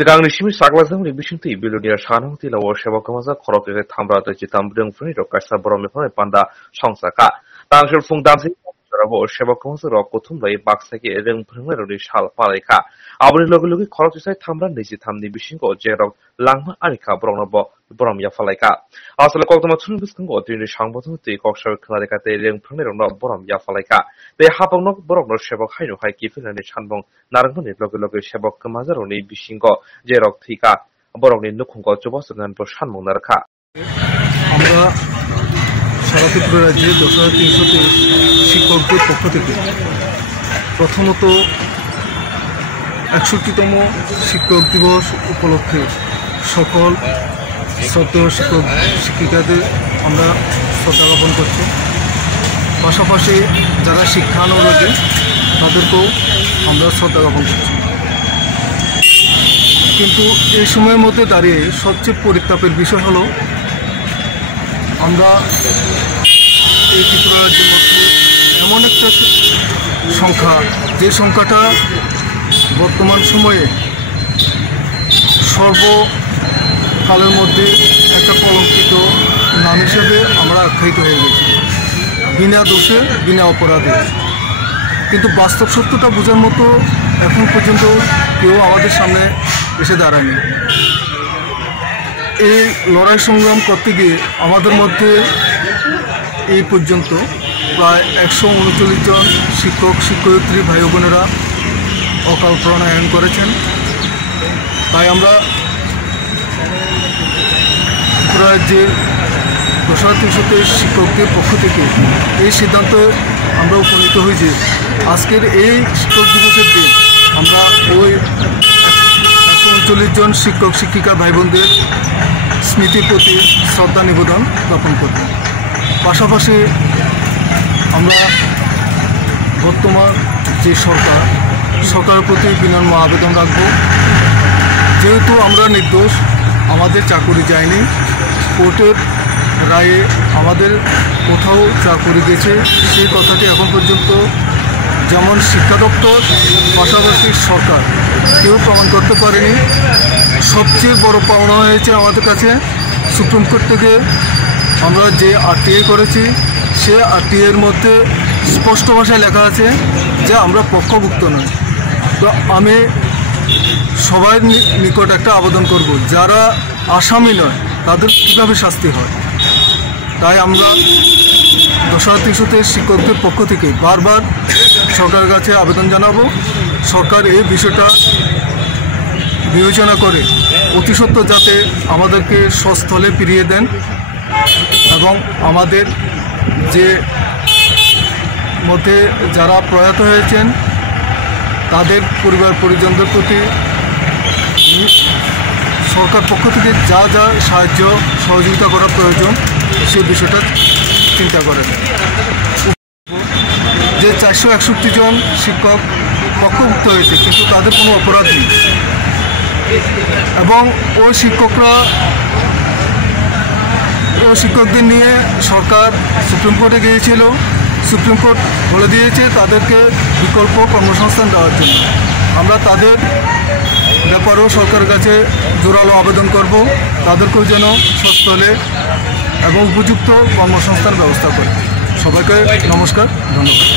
Sigang Nishimi Saglazam Ribishinti, Biludia Shanti, Law Shabakamaza, Koroke, Tambra, the Chitambrium Frito, Kasa Boromifone, Panda, Songsaka, Tangel Fung Dancing, Shabakamaza, Rokotum, Baksaki, Eden Primary Shal Paleka, Abri Logi, Korokisai Tambra, Nizitam, Bishingo, Jerok, Langma Arika, Boromia Faleka. Also, the Kotomatun Biscongo, during the Shambotu, the Koksha Kanaka, Eden Primary, not Boromia Faleka. They have no Borom, Shabak, High Kifin, and Shanbong, Naragoni, Logi, Shabak Mazaroni, Bishingo. Jerok Tika, Boroni Nukungo, Jobosan, Boshan Monarka. আমরা সারা ত্রিপুরা রাজ্যে 10,330 শিক্ষকদের পক্ষ থেকে প্রথমত 61তম শিক্ষক দিবস উপলক্ষে সকল শ্রদ্ধেয় শিক্ষক শিক্ষিকাদের আমরা শ্রদ্ধা জ্ঞাপন করছি। পাশাপাশি যারা শিক্ষানুরাগী তাদেরকেও আমরা শ্রদ্ধা জ্ঞাপন করছি। কিন্তু এই সময়ের মধ্যে দাঁড়িয়ে সবচেয়ে পরিতাপের বিষয় হলো আমরা এই ত্রিপুরা রাজ্যের মধ্যে এমন একটা সংখ্যা, যে সংখ্যাটা বর্তমান সময়ে সর্বকালের মধ্যে একটা কলঙ্কিত নাম হিসেবে আমরা আখ্যায়িত হয়ে গেছি, বিনা দোষে বিনা অপরাধে। কিন্তু বাস্তব সত্যটা বোঝার মতো এখন পর্যন্ত কেউ আমাদের সামনে এসে দাঁড়ায়নি। এই লড়াই সংগ্রাম করতে গিয়ে আমাদের মধ্যে এই পর্যন্ত প্রায় 139 জন শিক্ষক শিক্ষয়িত্রী ভাই বোনেরা অকাল প্রণয়ন করেছেন। তাই আমরা ত্রিপুরা রাজ্যের 10,330 শিক্ষকদের পক্ষ থেকে এই সিদ্ধান্তে আমরা উপনীত হই যে আজকের এই শিক্ষক দিবসের দিন আমরা ওই 139 জন শিক্ষক শিক্ষিকা ভাই বোনদের স্মৃতির প্রতি শ্রদ্ধা নিবেদন জ্ঞাপন করব। পাশাপাশি আমরা বর্তমান যে সরকারের প্রতি বিনম্র আবেদন রাখব, যেহেতু আমরা নির্দোষ, আমাদের চাকরি যায়নি, কোর্টের রায়ে আমাদের কোথাও চাকরি গেছে, সেই কথাটি এখন পর্যন্ত যেমন শিক্ষা দপ্তর পাশাপাশি সরকার কেউ প্রমাণ করতে পারেনি। সবচেয়ে বড় পাওনা হয়েছে আমাদের কাছে সুপ্রিম কোর্ট থেকে আমরা যে আরটিআই করেছি, সে আরটিআইয়ের মধ্যে স্পষ্ট ভাষায় লেখা আছে যে আমরা পক্ষভুক্ত নই। তো আমি সবার নিকট একটা আবেদন করব, যারা আসামি নয় তাদের কীভাবে শাস্তি হয়। তাই আমরা 10,330 শিক্ষকদের পক্ষ থেকে বারবার সরকারের কাছে আবেদন জানাবো, সরকার এই বিষয়টা বিবেচনা করে অতি সত্বর যাতে আমাদেরকে স্বস্থলে ফিরিয়ে দেন এবং আমাদের যে মধ্যে যারা প্রয়াত হয়েছেন তাদের পরিবার পরিজনদের প্রতি সরকার পক্ষ থেকে যা যা সাহায্য সহযোগিতা করা প্রয়োজন সেই বিষয়টা চিন্তা করেন। যে 461 জন শিক্ষক পক্ষভুক্ত হয়েছে কিন্তু তাদের কোনো অপরাধ নেই এবং ওই শিক্ষকদের নিয়ে সরকার সুপ্রিম কোর্টে গিয়েছিল। সুপ্রিম কোর্ট বলে দিয়েছে তাদেরকে বিকল্প কর্মসংস্থান দেওয়ার জন্য। আমরা তাদের ব্যাপারেও সরকারের কাছে জোরালো আবেদন করব, তাদেরকেও যেন সস্থলে এবং উপযুক্ত কর্মসংস্থান ব্যবস্থা করে। সবাইকে নমস্কার, ধন্যবাদ।